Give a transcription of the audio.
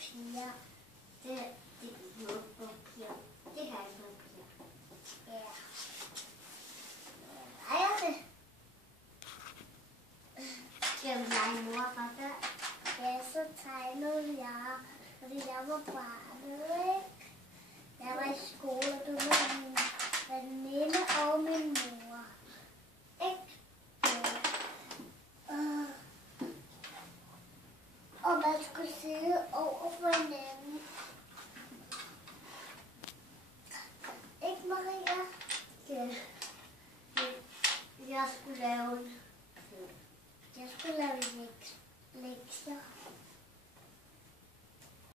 papir. Det er noget papir. Det her er papir. Ja. Er det? Skal vi lege mor fra der? Ja, så tegnede jeg, fordi jeg var barnet, ikke? Jeg var i skole, og du var min veninde og min mor. Ikke? Og man skulle sidde over for hinanden. Ikke, Maria? Ja. Jeg skulle lave lektier.